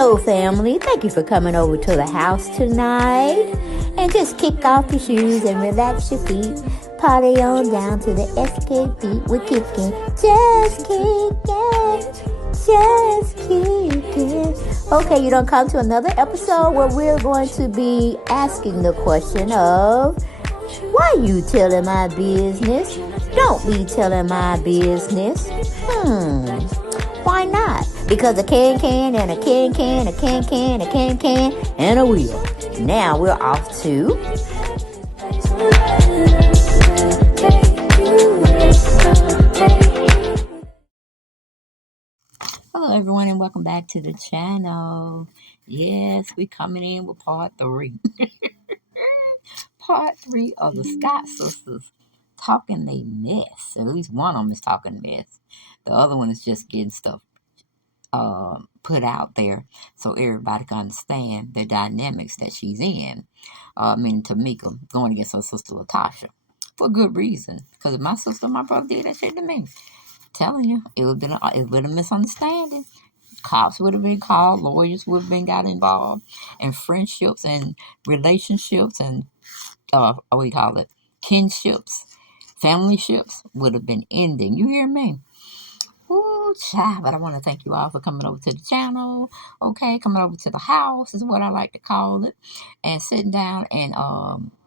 Hello, family. Thank you for coming over to the house tonight. And just kick off your shoes and relax your feet. Party on down to the SK beat. We're kicking. Just kicking. Just kicking. Okay, you don't come to another episode where we're going to be asking the question of, why you telling my business? Don't be telling my business. Why not? Because a can and a can, a can, and a wheel. Now we're off to... Hello, everyone, and welcome back to the channel. Yes, we're coming in with part 3. Part 3 of the Scott sisters talking they mess. At least one of them is talking mess. The other one is just getting stuff put out there so everybody can understand the dynamics that she's in. Meaning Tamika going against her sister Latosha for good reason. Because if my sister and my brother did that shit to me, telling you, it would have been a misunderstanding. Cops would have been called, lawyers would have been got involved, and friendships and relationships and what do you call it, kinships, family ships would have been ending. You hear me? Ooh, child, but I want to thank you all for coming over to the channel, okay? Coming over to the house is what I like to call it, and sitting down and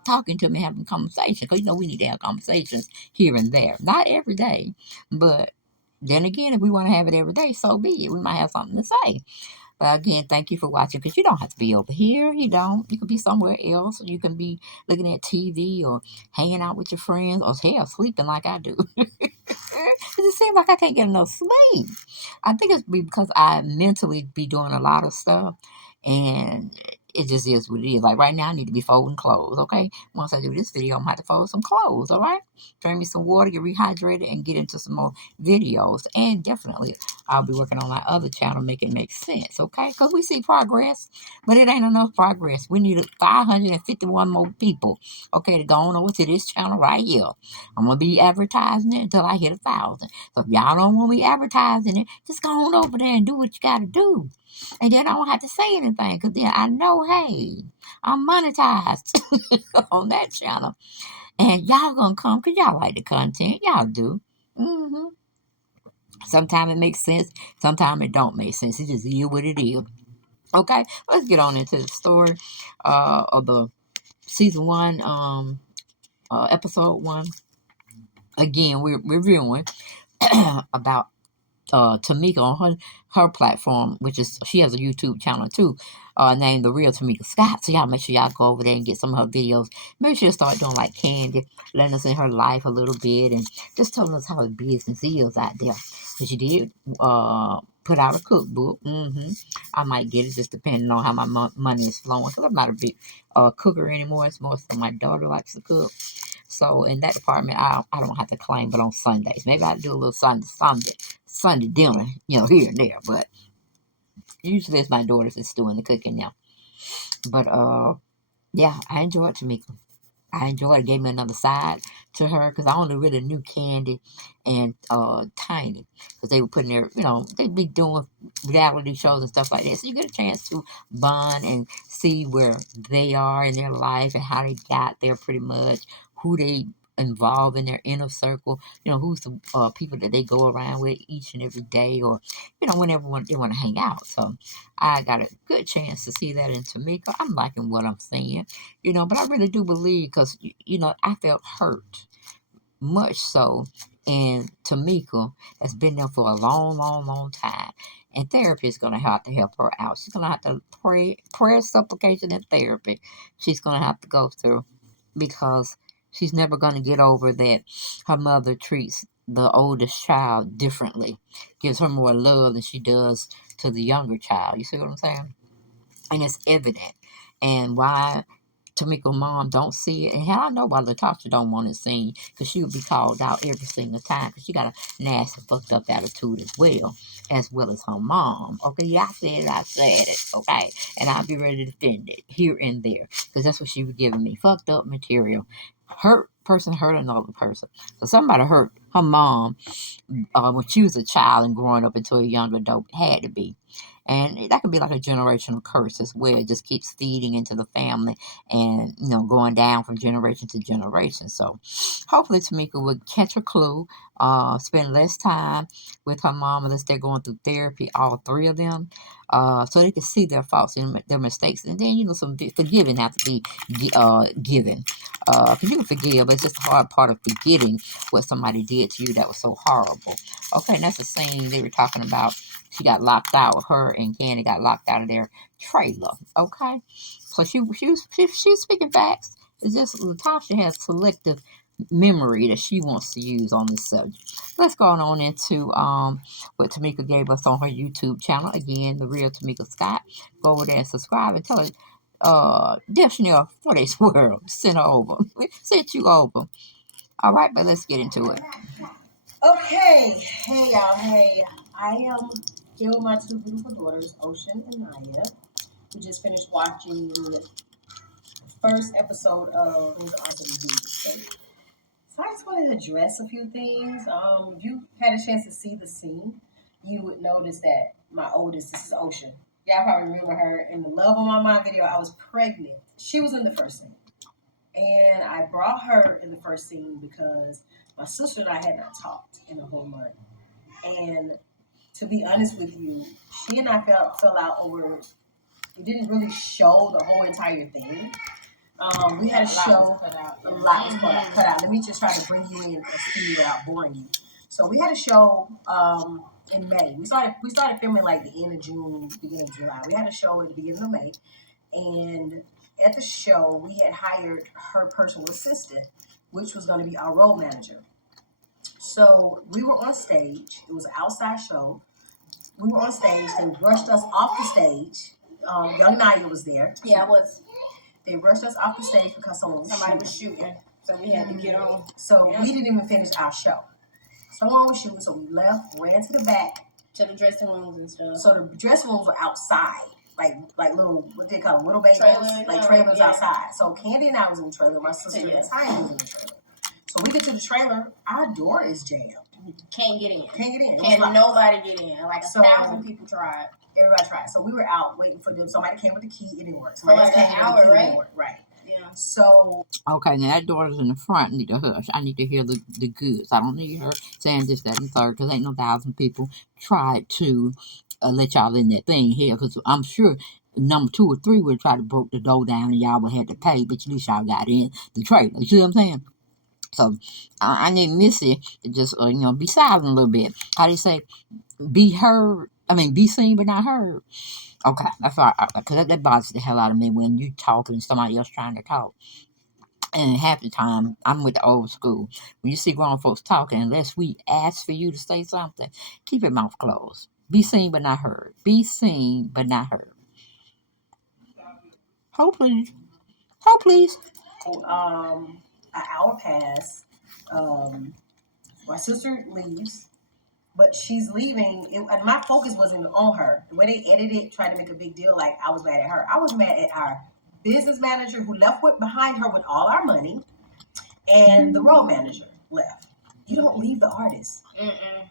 talking to me, having conversation, because, we need to have conversations here and there. Not every day, but then again, if we want to have it every day, so be it. We might have something to say. But again, thank you for watching, because you don't have to be over here. You don't. You can be somewhere else. You can be looking at TV or hanging out with your friends or, hell, sleeping like I do. It just seems like I can't get enough sleep. I think it's because I mentally be doing a lot of stuff, and it just is what it is. Like right now, I need to be folding clothes, okay? Once I do this video, I'm going to have to fold some clothes, all right? Drink me some water, get rehydrated, and get into some more videos. And definitely, I'll be working on my other channel, make it make sense, okay? Because we see progress, but it ain't enough progress. We need 551 more people, okay, to go on over to this channel right here. I'm going to be advertising it until I hit 1,000. So if y'all don't want me advertising it, just go on over there and do what you got to do. And then I don't have to say anything, because then I know, hey, I'm monetized on that channel. And y'all going to come because y'all like the content. Y'all do. Sometimes it makes sense. Sometimes it don't make sense. It just is what it is. Okay, let's get on into the story of the season 1, episode 1. Again, we're reviewing about Tamika on her platform, which is, she has a YouTube channel too, named The Real Tamika Scott. So y'all make sure y'all go over there and get some of her videos. Maybe she'll start doing like Candy, letting us in her life a little bit and just telling us how her business is out there. So she did put out a cookbook. I might get it just depending on how my money is flowing, because I'm not a big cooker anymore. It's more so my daughter likes to cook. So in that department, I don't have to claim, but on Sundays, maybe I do a little Sunday dinner, here and there. But usually it's my daughters that's doing the cooking now. But yeah, I enjoyed Tamika. I enjoyed it. Gave me another side to her, because I only really knew Candy and Tiny, because they were putting their, they'd be doing reality shows and stuff like that. So you get a chance to bond and see where they are in their life and how they got there, pretty much, who they involve in their inner circle, who's the people that they go around with each and every day, or, whenever they want to hang out. So I got a good chance to see that in Tamika. I'm liking what I'm seeing, but I really do believe, because, I felt hurt, much so, and Tamika has been there for a long, long, long time. And therapy is going to have to help her out. She's going to have to prayer, supplication, and therapy. She's going to have to go through, because she's never going to get over that her mother treats the oldest child differently, gives her more love than she does to the younger child. You see what I'm saying? And it's evident. And why Tamika's mom don't see it, and hell, I know why Latosha don't want it seen, because she would be called out every single time, because she got a nasty, fucked up attitude as well as her mom. Okay, yeah, I said it, okay, and I'll be ready to defend it here and there, because that's what she was giving me, fucked up material. Person hurt another person. So somebody hurt her mom when she was a child and growing up into a young adult. Had to be. And that could be like a generational curse as well. It just keeps feeding into the family and, going down from generation to generation. So hopefully Tamika would catch a clue, spend less time with her mom unless they're going through therapy, all three of them, so they can see their faults and their mistakes. And then, some forgiving have to be given. Because you can forgive, but it's just the hard part of forgetting what somebody did to you that was so horrible. Okay, and that's the scene they were talking about. She got locked out. Her and Candy got locked out of their trailer. Okay, so she was speaking facts. It's just Latosha has selective memory that she wants to use on this subject. Let's go on into what Tamika gave us on her YouTube channel. Again, the real Tamika Scott. Go over there and subscribe and tell her Deaf Chanel for this world. Send her over. Send you over. All right, but let's get into it. Okay, hey y'all, hey. I am here with my two beautiful daughters, Ocean and Naya. We just finished watching the first episode of AiringTheir. So I just wanted to address a few things. If you had a chance to see the scene, you would notice that my oldest, this is Ocean. Y'all probably remember her in the Love on My Mind video. I was pregnant. She was in the first scene. And I brought her in the first scene because my sister and I had not talked in a whole month. And to be honest with you, she and I fell out over, it didn't really show the whole entire thing. We had a show, a lot was cut out. Let me just try to bring you in and speed without boring you. So we had a show in May. We started filming like the end of June, beginning of July. We had a show at the beginning of May, and at the show we had hired her personal assistant, which was going to be our role manager. So we were on stage. It was an outside show. We were on stage. They rushed us off the stage. Young Naya was there. Yeah, I was. They rushed us off the stage because somebody was shooting. So we had to get on. So we didn't even finish our show. Someone was shooting, so we left, ran to the back. To the dressing rooms and stuff. So the dressing rooms were outside. Like little, what do they call them? Little babies? Trailers outside. So Candy and I was in the trailer. My sister and Tiny was in the trailer. So we get to the trailer. Our door is jammed. Can't get in. Can't nobody get in. Like 1,000 people tried. Everybody tried. So we were out waiting for them. Somebody came with the key. It didn't work. For like an hour, right? Right. Yeah. So. Okay, now that daughter's in the front. I need to hush. I need to hear the goods. I don't need her saying this, that, and third, because ain't no 1,000 people tried to let y'all in that thing here. Because I'm sure number 2 or 3 would try to broke the door down and y'all would have to pay, but at least y'all got in the trailer. You see what I'm saying? So I need Missy to just be silent a little bit. How do you say? Be heard. I mean, be seen but not heard. Okay, that's all right. Because that bothers the hell out of me when you talking and somebody else trying to talk. And half the time, I'm with the old school. When you see grown folks talking, unless we ask for you to say something, keep your mouth closed. Be seen but not heard. Be seen but not heard. Hold please. Hold please. An hour passed. My sister leaves, but she's leaving. And my focus wasn't on her. The way they edited it, tried to make a big deal, like I was mad at her. I was mad at our business manager who left behind her with all our money, and the road manager left. You don't leave the artist.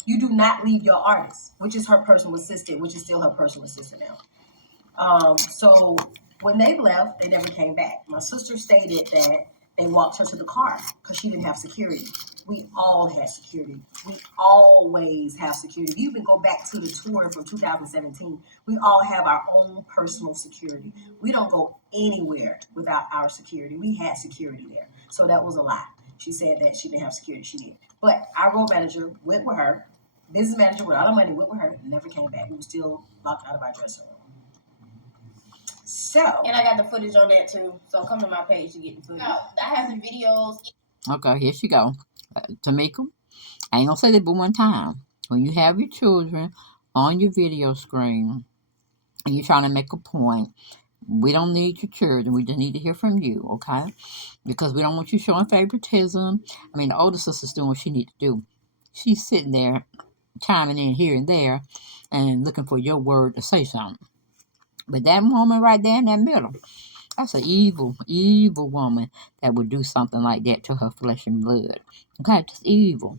You do not leave your artist, which is her personal assistant, which is still her personal assistant now. So when they left, they never came back. My sister stated that they walked her to the car because she didn't have security. We all had security. We always have security. If you even go back to the tour from 2017, we all have our own personal security. We don't go anywhere without our security. We had security there. So that was a lie. She said that she didn't have security. She did. But our road manager went with her. Business manager with all the money went with her. Never came back. We were still locked out of our dressing room. So. And I got the footage on that too. So come to my page to get the footage. I have the videos. Okay, here she go. Tamika, I ain't gonna say that but one time. When you have your children on your video screen and you're trying to make a point, we don't need your children. We just need to hear from you, okay? Because we don't want you showing favoritism. I mean, the older sister's doing what she needs to do. She's sitting there, chiming in here and there, and looking for your word to say something. But that woman right there in that middle, that's an evil, evil woman that would do something like that to her flesh and blood. Okay, just evil.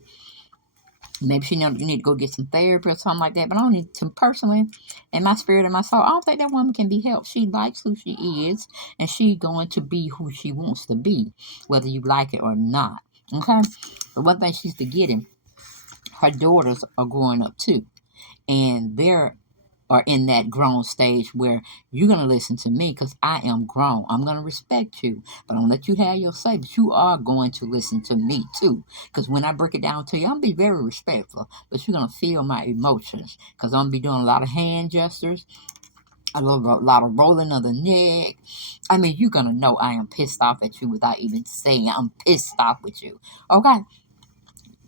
Maybe she need to go get some therapy or something like that. But I don't need to personally, in my spirit and my soul, I don't think that woman can be helped. She likes who she is, and she's going to be who she wants to be, whether you like it or not. Okay? But one thing she's forgetting, her daughters are growing up too. And they're are in that grown stage where you're going to listen to me because I am grown. I'm going to respect you, but I'm going to let you have your say. But you are going to listen to me too. Because when I break it down to you, I'm going to be very respectful, but you're going to feel my emotions because I'm going to be doing a lot of hand gestures, a lot of rolling of the neck. I mean, you're going to know I am pissed off at you without even saying I'm pissed off with you. Okay?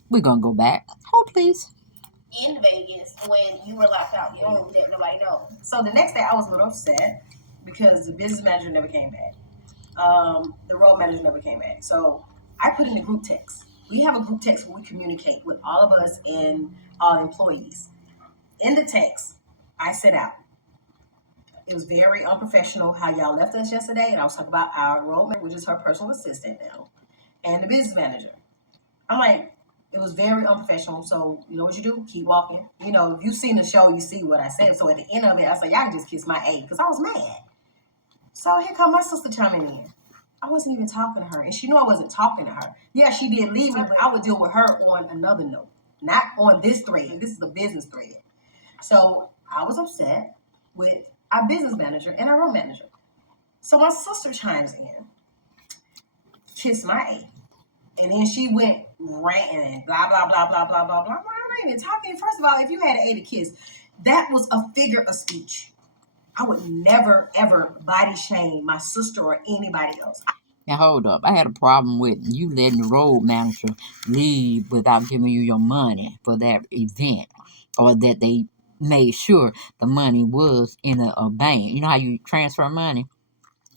We're going to go back. Hold, please. In Vegas when you were locked out in your room that nobody knows. So the next day I was a little upset because the business manager never came back. The road manager never came back. So I put in a group text. We have a group text where we communicate with all of us and all employees. In the text, I sent out, it was very unprofessional how y'all left us yesterday. And I was talking about our road manager, which is her personal assistant now, and the business manager. I'm like, it was very unprofessional. So you know what you do? Keep walking. You know, if you've seen the show, you see what I said. So at the end of it, I said, y'all can just kiss my A because I was mad. So here come my sister chiming in. I wasn't even talking to her, and she knew I wasn't talking to her. Yeah, she did leave me, but I would deal with her on another note, not on this thread. This is a business thread. So I was upset with our business manager and our road manager. So my sister chimes in, kiss my A. And then she went ranting and blah, blah, blah, blah, blah, blah, blah. I'm not even talking. First of all, if you had an A to kiss, that was a figure of speech. I would never, ever body shame my sister or anybody else. Now hold up. I had a problem with you letting the road manager leave without giving you your money for that event, or that they made sure the money was in a bank. You know how you transfer money?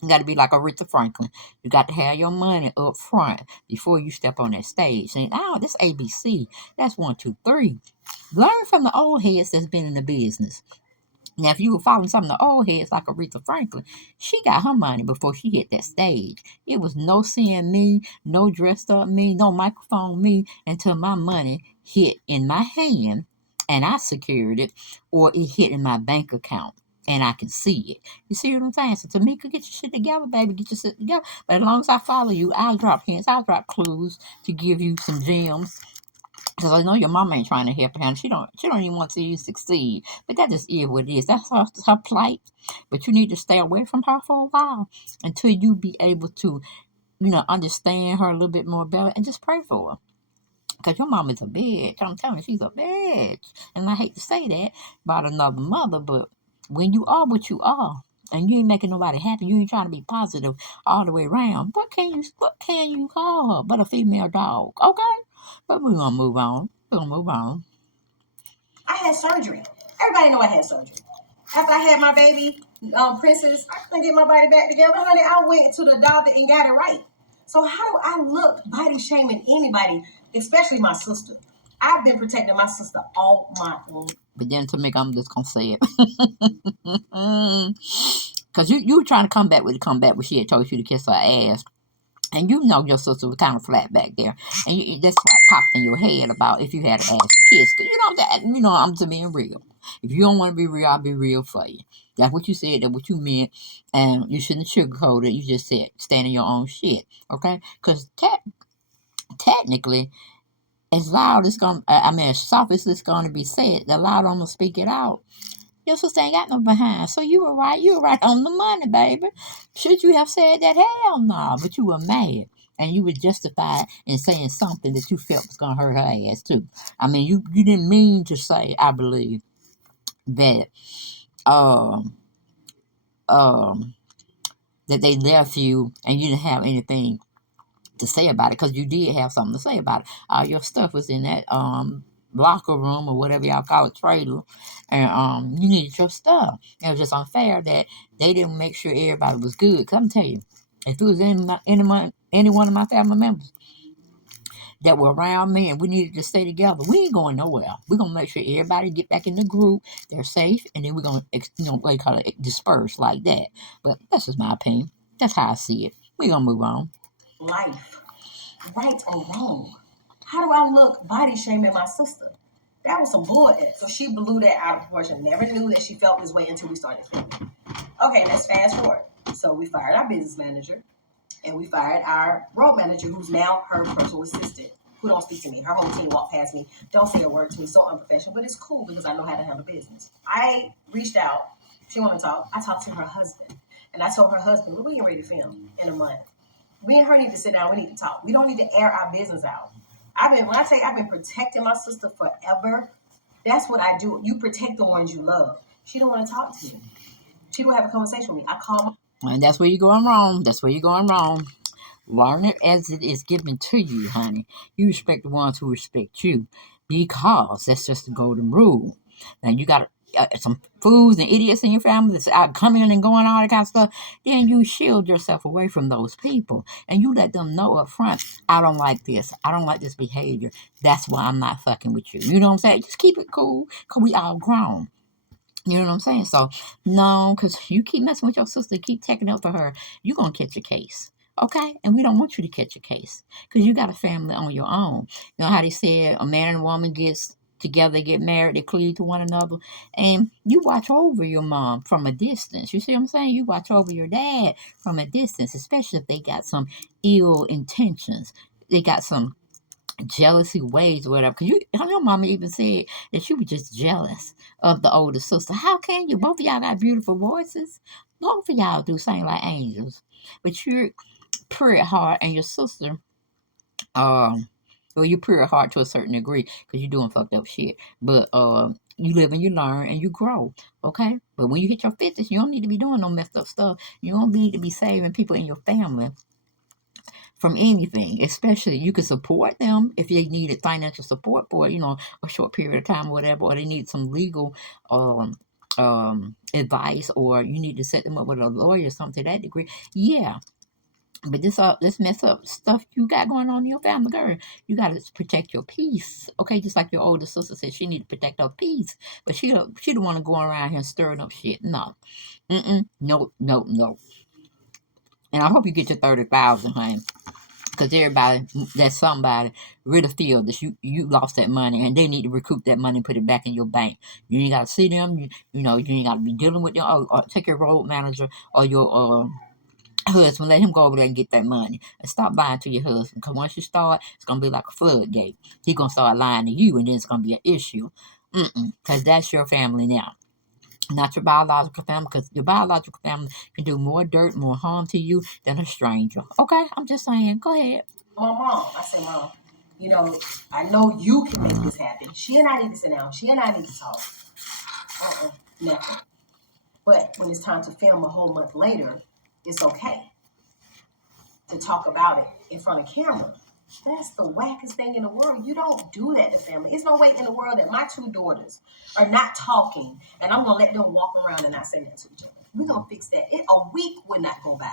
You got to be like Aretha Franklin. You got to have your money up front before you step on that stage. And this ABC. That's 1, 2, 3. Learn from the old heads that's been in the business. Now, if you were following some of the old heads like Aretha Franklin, she got her money before she hit that stage. It was no seeing me, no dressed up me, no microphone me until my money hit in my hand and I secured it, or it hit in my bank account and I can see it. You see what I'm saying? So Tamika, get your shit together, baby. Get your shit together. But as long as I follow you, I'll drop hints, I'll drop clues to give you some gems. Because I know your mama ain't trying to help her. She don't even want to see you succeed. But that just is what it is. That's her plight. But you need to stay away from her for a while until you be able to, understand her a little bit more better and just pray for her. Because your mama's a bitch. I'm telling you, she's a bitch. And I hate to say that about another mother, but when you are what you are, and you ain't making nobody happy, you ain't trying to be positive all the way around, what can you call her but a female dog? Okay? But we're gonna move on. I had surgery. Everybody know I had surgery. After I had my baby, Princess, I couldn't get my body back together, honey. I went to the doctor and got it right. So how do I look body shaming anybody, especially my sister? I've been protecting my sister all my own. But then to make, I'm just gonna say it. Because you were trying to come back with when she had told you to kiss her ass. And you know your sister was kind of flat back there. And that's what popped in your head about if you had to ask a kiss. Because I'm just being real. If you don't want to be real, I'll be real for you. That's what you said. That's what you meant. And you shouldn't sugarcoat it. You just said stand in your own shit. Okay? Because technically, as loud as as soft as it's going to be said, the loud I'm going to speak it out. Your sister ain't got no behind. So you were right. You were right on the money, baby. Should you have said that? Hell no. But you were mad. And you were justified in saying something that you felt was going to hurt her ass, too. I mean, you didn't mean to say, I believe, that that they left you and you didn't have anything to say about it, because you did have something to say about it. All your stuff was in that locker room or whatever y'all call it, trailer, and you needed your stuff. It was just unfair that they didn't make sure everybody was good. Because I'm telling you, if it was any one of my family members that were around me and we needed to stay together, we ain't going nowhere. We're gonna make sure everybody get back in the group, they're safe, and then we're gonna what you call it, disperse like that. But that's just my opinion. That's how I see it. We're gonna move on. Life, right or wrong. How do I look body shaming my sister? That was some bullshit. So she blew that out of proportion. Never knew that she felt this way until we started filming. Okay, let's fast forward. So we fired our business manager, and we fired our road manager, who's now her personal assistant, who don't speak to me. Her whole team walked past me, don't say a word to me, so unprofessional, but it's cool because I know how to handle business. I reached out. She wanted to talk. I talked to her husband, and I told her husband, "Look, we ain't ready to film in a month. We and her need to sit down. We need to talk. We don't need to air our business out." When I tell you, I've been protecting my sister forever. That's what I do. You protect the ones you love. She don't want to talk to me. She don't have a conversation with me. I call my. And that's where you're going wrong. That's where you're going wrong. Learn it as it is given to you, honey. You respect the ones who respect you, because that's just the golden rule. And you got some fools and idiots in your family that's out coming in and going all that kind of stuff. Then you shield yourself away from those people, and you let them know up front, I don't like this. I don't like this behavior. That's why I'm not fucking with you. You know what I'm saying? Just keep it cool, because we all grown. You know what I'm saying? So, no, because you keep messing with your sister, keep taking up for her, you're going to catch a case. Okay? And we don't want you to catch a case, because you got a family on your own. You know how they said a man and a woman gets together, they get married, they cleave to one another, and you watch over your mom from a distance. You see what I'm saying? You watch over your dad from a distance, especially if they got some ill intentions. They got some jealousy ways or whatever. Cause your mama even said that she was just jealous of the older sister. How can you? Both of y'all got beautiful voices. Both of y'all do sing like angels. But you're pure at heart, and your sister, well, you're pure at heart to a certain degree because you're doing fucked up shit. But you live and you learn and you grow. Okay? But when you hit your 50s, you don't need to be doing no messed up stuff. You don't need to be saving people in your family from anything, especially you can support them if they needed financial support for, a short period of time or whatever, or they need some legal advice, or you need to set them up with a lawyer or something to that degree. Yeah. But this mess up stuff you got going on in your family, girl, you got to protect your peace. Okay, just like your older sister said, she need to protect her peace, but she don't want to go around here stirring up shit. No, no, no, no. And I hope you get your 30,000, honey. Because everybody, that's somebody, really feel that you lost that money, and they need to recoup that money and put it back in your bank. You ain't got to see them. You ain't got to be dealing with them. Or take your road manager or your husband. Let him go over there and get that money. And stop lying to your husband. Because once you start, it's going to be like a floodgate. He's going to start lying to you, and then it's going to be an issue. Because that's your family now. Not your biological family, because your biological family can do more dirt, more harm to you than a stranger. Okay? I'm just saying. Go ahead. My mom. I say, Mom, I know you can make this happen. She and I need to sit down. She and I need to talk. Nothing. But when it's time to film a whole month later, it's okay to talk about it in front of camera. That's the wackest thing in the world. You don't do that to family. There's no way in the world that my two daughters are not talking, and I'm going to let them walk around and not say that to each other. We're going to fix that. A week would not go by,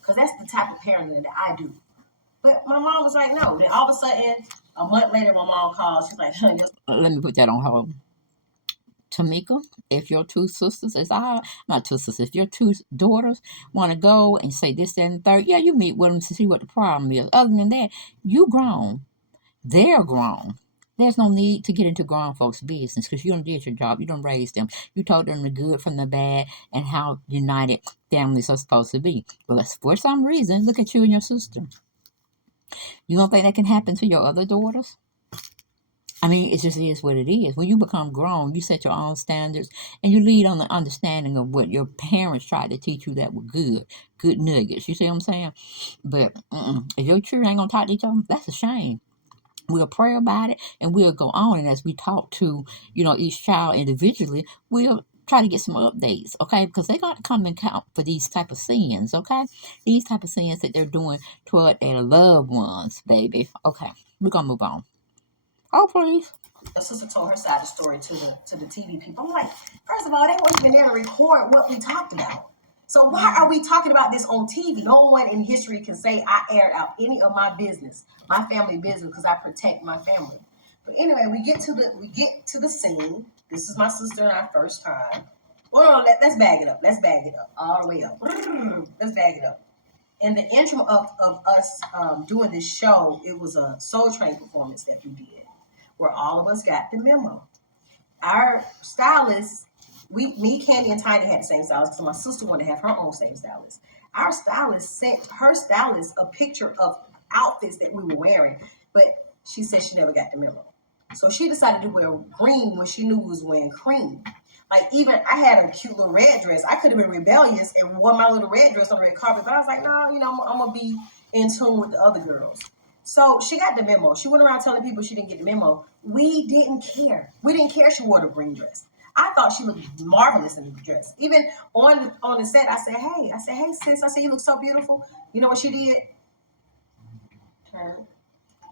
because that's the type of parenting that I do. But my mom was like, no. Then all of a sudden, a month later, my mom calls. She's like, honey, let me put that on hold. Tamika, if your two sisters, not two sisters, if your two daughters want to go and say this, that, and the third, yeah, you meet with them to see what the problem is. Other than that, you grown. They're grown. There's no need to get into grown folks' business, because you done did your job. You done raised them. You told them the good from the bad and how united families are supposed to be. But for some reason, look at you and your sister. You don't think that can happen to your other daughters? I mean, it just is what it is. When you become grown, you set your own standards, and you lead on the understanding of what your parents tried to teach you that were good nuggets. You see what I'm saying? But if your children ain't gonna talk to each other, that's a shame. We'll pray about it, and we'll go on. And as we talk to, each child individually, we'll try to get some updates, okay? Because they got to come and count for these type of sins, okay? These type of sins that they're doing toward their loved ones, baby. Okay, we're gonna move on. Oh, please. A sister told her side of the story to the TV people. I'm like, first of all, they weren't even there to record what we talked about. So why are we talking about this on TV? No one in history can say I aired out any of my business, my family business, because I protect my family. But anyway, we get to the scene. This is my sister and I first time. Well, no, let's bag it up. Let's bag it up all the way up. Let's bag it up. In the interim of us doing this show, it was a Soul Train performance that we did, where all of us got the memo. our stylist, me, Candy, and Tiny had the same stylist because my sister wanted to have her own same stylist. Our stylist sent her stylist a picture of outfits that we were wearing, but she said she never got the memo. So she decided to wear green when she knew we was wearing cream. Like, even I had a cute little red dress. I could have been rebellious and wore my little red dress on the red carpet, but I was like, no, I'm gonna be in tune with the other girls. So she got the memo. She went around telling people she didn't get the memo. We didn't care. We didn't care she wore the green dress. I thought she looked marvelous in the dress. Even on the set, I said, hey, sis, I said, you look so beautiful. You know what she did? Turned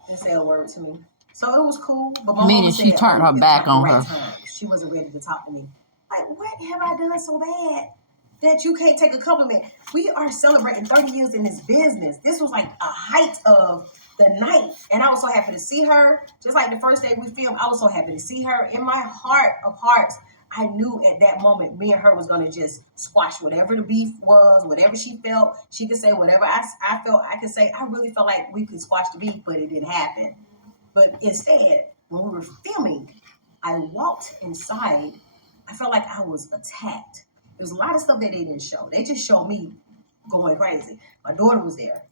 and say a word to me. So it was cool. But my Meaning mama she said, turned her it was back not the on right her. time. She wasn't ready to talk to me. Like, what have I done so bad that you can't take a compliment? We are celebrating 30 years in this business. This was like a height of the night. And I was so happy to see her. Just like the first day we filmed, I was so happy to see her. In my heart of hearts, I knew at that moment me and her was going to just squash whatever the beef was, whatever she felt. She could say whatever I felt I could say. I really felt like we could squash the beef, but it didn't happen. But instead, when we were filming, I walked inside. I felt like I was attacked. There was a lot of stuff that they didn't show. They just showed me going crazy. My daughter was there.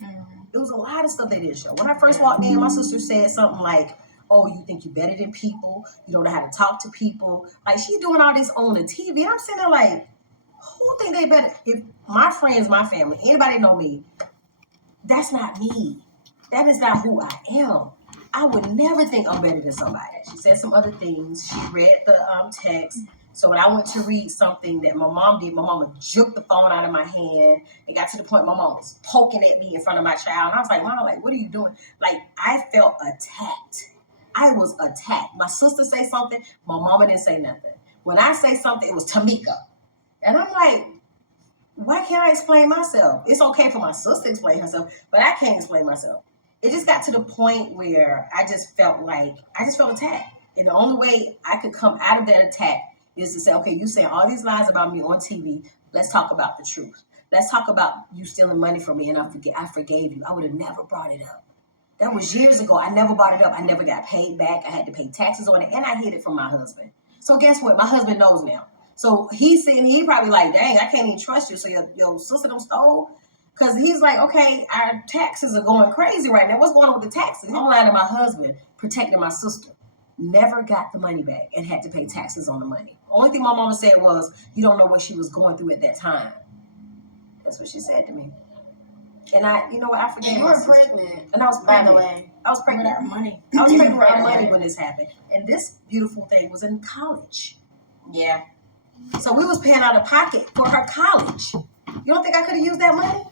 There was a lot of stuff they didn't show. When I first walked in, my sister said something like, oh, you think you're better than people. You don't know how to talk to people. Like, she's doing all this on the TV. And I'm sitting there like, who think they better? If my friends, my family, anybody know me, that's not me. That is not who I am. I would never think I'm better than somebody. She said some other things. She read the text. So when I went to read something that my mom did, my mama jerked the phone out of my hand. It got to the point my mom was poking at me in front of my child. And I was like, Mama, like, what are you doing? Like, I felt attacked. I was attacked. My sister say something, my mama didn't say nothing. When I say something, it was Tamika. And I'm like, why can't I explain myself? It's okay for my sister to explain herself, but I can't explain myself. It just got to the point where I just felt attacked. And the only way I could come out of that attack is to say, okay, you saying all these lies about me on TV. Let's talk about the truth. Let's talk about you stealing money from me and I forgave you. I would have never brought it up. That was years ago. I never brought it up. I never got paid back. I had to pay taxes on it, and I hid it from my husband. So guess what? My husband knows now. So he's sitting, he probably like, dang, I can't even trust you. So your sister don't stole? Because he's like, okay, our taxes are going crazy right now. What's going on with the taxes? I'm lying to my husband, protecting my sister. Never got the money back and had to pay taxes on the money. Only thing my mama said was, you don't know what she was going through at that time. That's what she said to me. And you know what? I forget. And you were pregnant. And I was pregnant. By the way, I was pregnant with our money. I was pregnant with our money when this happened. And this beautiful thing was in college. Yeah. So we was paying out of pocket for her college. You don't think I could have used that money?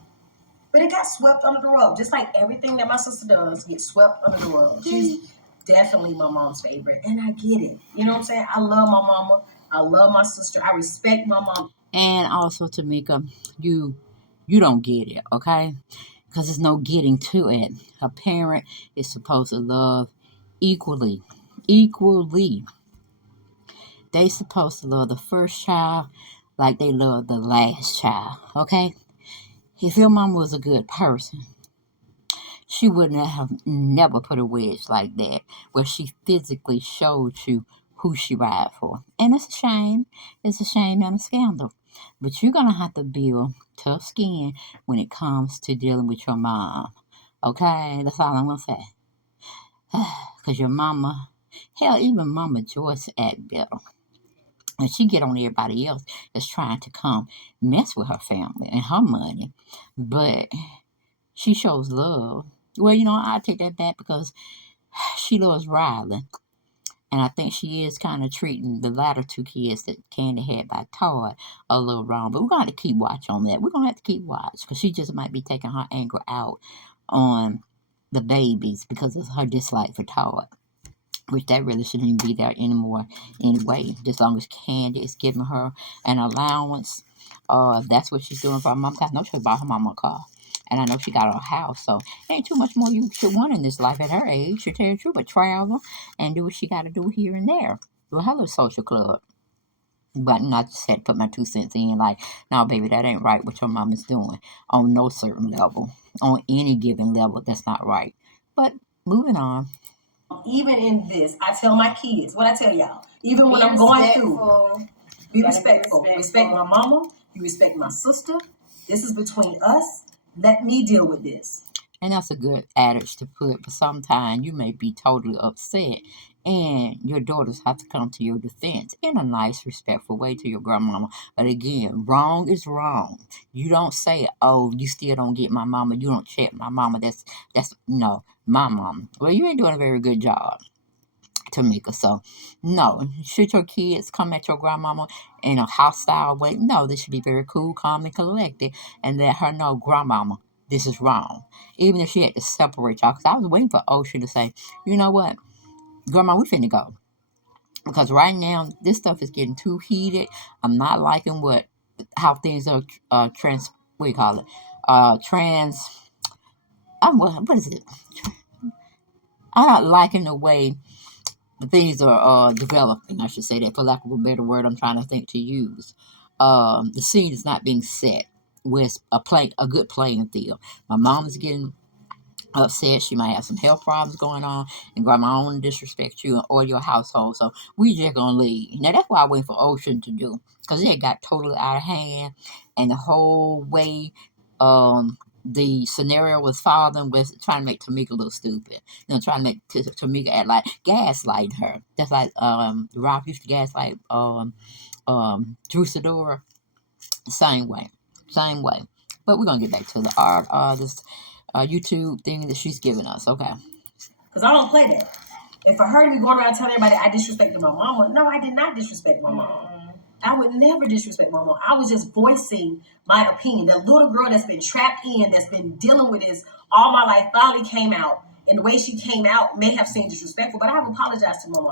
But it got swept under the rug. Just like everything that my sister does gets swept under the rug. She's definitely my mom's favorite. And I get it. You know what I'm saying? I love my mama. I love my sister. I respect my mom. And also, Tamika, you don't get it, okay? Because there's no getting to it. A parent is supposed to love equally. Equally. They supposed to love the first child like they love the last child, okay? If your mom was a good person, she wouldn't have never put a wedge like that where she physically showed you who she ride for. And it's a shame. It's a shame and a scandal. But you're going to have to build tough skin when it comes to dealing with your mom. Okay? That's all I'm going to say. Because your mama, hell, even Mama Joyce act better. And she get on everybody else that's trying to come mess with her family and her money. But she shows love. Well, I take that back because she loves Riley. And I think she is kind of treating the latter two kids that Candy had by Todd a little wrong. But we're going to keep watch on that. We're going to have to keep watch because she just might be taking her anger out on the babies because of her dislike for Todd. Which that really shouldn't even be there anymore anyway. Just as long as Candy is giving her an allowance. If that's what she's doing for her mom. I know she bought her mama a car. And I know she got her house. So ain't too much more you should want in this life at her age. To tell you the truth, but travel and do what she got to do here and there. Do a hell of a social club. But I just had to put my 2 cents in. Like, no, baby, that ain't right what your mom is doing. On no certain level. On any given level, that's not right. But moving on. Even in this, I tell my kids, what I tell y'all, even when Be I'm going respectful. through, be You gotta be respectful. respectful. Respect my mama. You respect my sister. This is between us. Let me deal with this. And that's a good adage to put, but sometimes you may be totally upset, and your daughters have to come to your defense in a nice, respectful way to your grandmama. But again, wrong is wrong. You don't say, "Oh, you still don't get my mama. You don't check my mama." That's no, my mama. Well, you ain't doing a very good job, Tamika. So, no, should your kids come at your grandmama in a hostile way? No, they should be very cool, calm, and collected, and let her know, grandmama, this is wrong. Even if she had to separate y'all, because I was waiting for Ocean to say, you know what, grandma, we finna go. Because right now, this stuff is getting too heated. I'm not liking how things are what do you call it? What is it? I'm not liking the way the things are developing. I should say that, for lack of a better word. I'm trying to think to use. The scene is not being set with a good playing field. My mom is getting upset. She might have some health problems going on, and grandma don't disrespect you or your household. So we just gonna leave. Now that's what I wait for Ocean to do, because it had got totally out of hand, and the whole way the scenario was following was trying to make Tamika look stupid. Trying to make Tamika act like gaslight her. That's like Ralph used to gaslight Drew Sidora. Same way, same way. But we're gonna get back to the art this YouTube thing that she's giving us. Okay. Because I don't play that. And for her to be going around telling everybody I disrespected my mama, no, I did not disrespect my mama. I would never disrespect my mama. I was just voicing my opinion. The little girl that's been trapped in, that's been dealing with this all my life, finally came out. And the way she came out may have seemed disrespectful, but I have apologized to my mom.